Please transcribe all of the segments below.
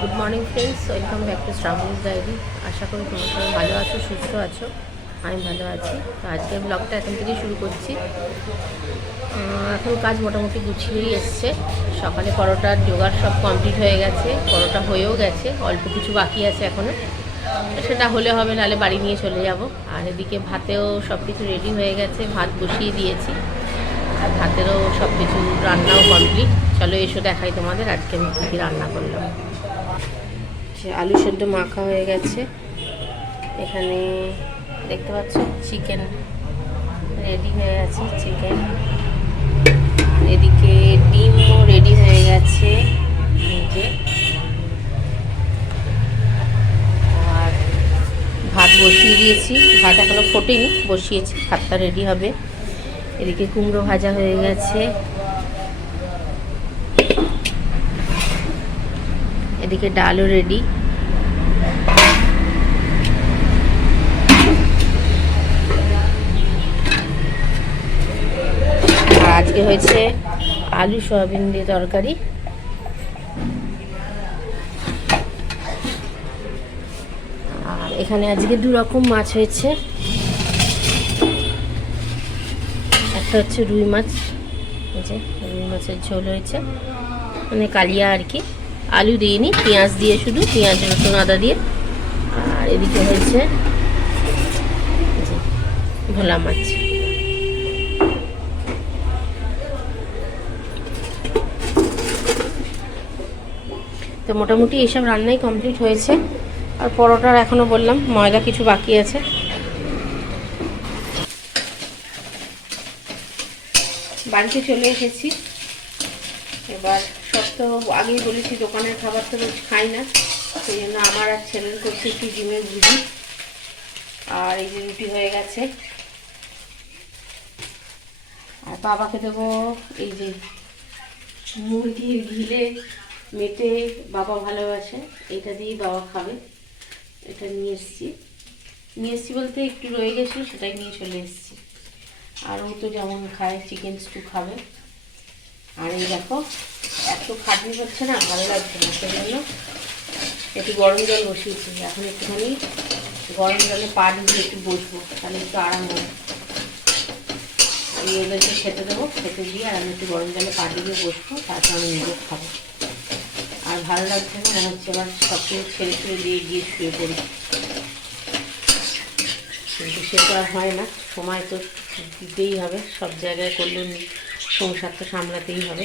Good morning friends, welcome back to Shrabani's diary. আশা করি তোমরা সবাই ভালো আছো, সুস্থ আছো। আমি ভালো আছি। তো আজকের ব্লগটা এখন থেকেই শুরু করছি। এখন কাজ মোটামুটি গুছিয়েই এসছে। সকালে পরোটার জোগাড় সব কমপ্লিট হয়ে গেছে, পরোটা হয়েও গেছে, অল্প কিছু বাকি আছে এখনও। সেটা হলে হবে, নাহলে বাড়ি নিয়ে চলে যাব। আর এদিকে ভাতেও সব কিছু রেডি হয়ে গেছে, ভাত বসিয়ে দিয়েছি। আর ভাতেরও সব কিছু রান্নাও কমপ্লিট। চলো এসো দেখাই তোমাদের আজকে আমি কী কী রান্না করলাম। আলু সেদ্ধ মাখা হয়ে গেছে। এখানে দেখতে পাচ্ছ চিকেন রেডি হয়ে গেছে, চিকেন। এদিকে ডিমও রেডি হয়ে গেছে নিজে। আর ভাত বসিয়ে দিয়েছি, ভাত এখনো ফোটেনি, বসিয়েছি, ভাতটা রেডি হবে। এদিকে কুমড়ো ভাজা হয়ে গেছে। এদিকে ডালও রেডি। আর আজকে হয়েছে আলু সয়াবিন দিয়ে তরকারি। আর এখানে আজকে দু রকম মাছ হয়েছে। একটা হচ্ছে রুই মাছ, রুই মাছের ঝোল হয়েছে, মানে কালিয়া আর কি। আলু দিইনি, পেঁয়াজ দিয়ে, শুধু পেঁয়াজ রসুন আদা দিয়ে। আর এদিকে হয়েছে ভোলা মাছ। তো মোটামুটি এইসব রান্নাই কমপ্লিট হয়েছে। আর পরোটার এখনও বললাম ময়দা কিছু বাকি আছে। বাড়িতে চলে এসেছি। এবার সব তো আগেই বলেছি, দোকানের খাবার তো রোজ খাই না, সেই জন্য আমার আর ছেলের করছি একটু ডিমের ভুজি। আর এই যে রুটি হয়ে গেছে। আর বাবাকে দেবো এই যে মুরগির ঘিলে মেটে, বাবা ভালোবাসে, এটা দিয়েই বাবা খাবে। এটা নিয়ে এসছি বলতে একটু রয়ে গেছিলো, সেটাই নিয়ে চলে এসেছি। আর ও তো যেমন খায়, চিকেন স্টু খাবে। আর এই দেখো, এত খাটনি হচ্ছে না, ভালো লাগছে না, সেই জন্য একটু গরম জল বসিয়েছি। এখন একটুখানি গরম জলে পা দিয়ে একটু বসবো, তাহলে একটু আরাম হবে। ওদেরকে খেতে দেবো, খেতে দিয়ে আর আমি একটু গরম জলে পা দিয়ে বসবো, তারপর আমি নিজে খাবো। আর ভালো লাগছে না, মনে হচ্ছে এবার সব কিছু ছেড়ে ছেড়ে দিয়ে গিয়ে শুয়ে পড়ি। কিন্তু সে তো আর হয় না, সময় তো দিতেই হবে, সব জায়গায় করলেও সংসার তো সামলাতেই হবে।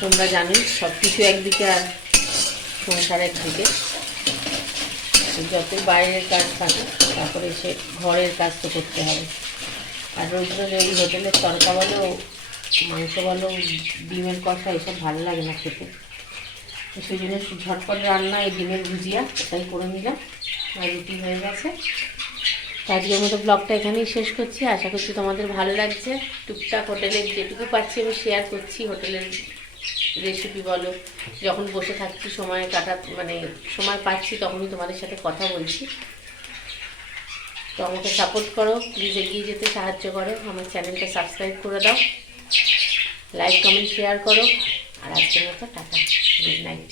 তোমরা জানোই সব কিছু একদিকে আর সংসার একদিকে। যত বাইরের কাজ থাকে, তারপরে সে ঘরের কাজ তো করতে হবে। আর রোজ রোজ ওই হোটেলের তরকা বলো, মাংস বলো, ডিমের কষা, এসব ভালো লাগে না খেতে। তো সেই জন্য ঝটপট রান্না, এই ডিমের ভুজিয়া এটাই করে নিলাম। আর রুটি হয়ে গেছে। আজকের মতো ব্লগটা এখানেই শেষ করছি। আশা করছি তোমাদের ভালো লাগছে। টুকটাক হোটেলের যেটুকু পাচ্ছি আমি শেয়ার করছি, হোটেলের রেসিপি বলো, যখন বসে থাকছি সময় মানে সময় পাচ্ছি তখনই তোমাদের সাথে কথা বলছি। তো আমাকে সাপোর্ট করো প্লিজ, এগিয়ে যেতে সাহায্য করো। আমার চ্যানেলটা সাবস্ক্রাইব করে দাও, লাইক কমেন্ট শেয়ার করো। আর আজকের মতো টাটা, গুড নাইট।